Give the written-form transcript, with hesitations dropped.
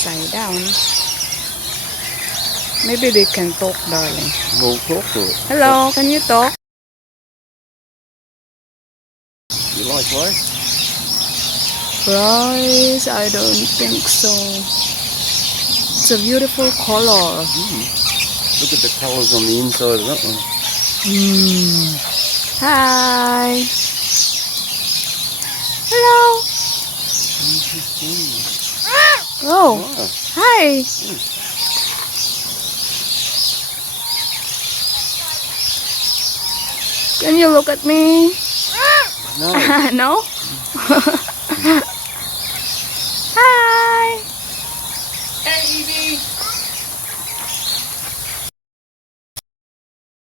upside down. Maybe they can talk, darling. We'll talk to it. Hello, can you talk? You like rice? Rice? I don't think so. It's a beautiful color. Look at the colours on the inside of that one. Hi. Hello. Oh, Wow. hi. Can you look at me? No. No?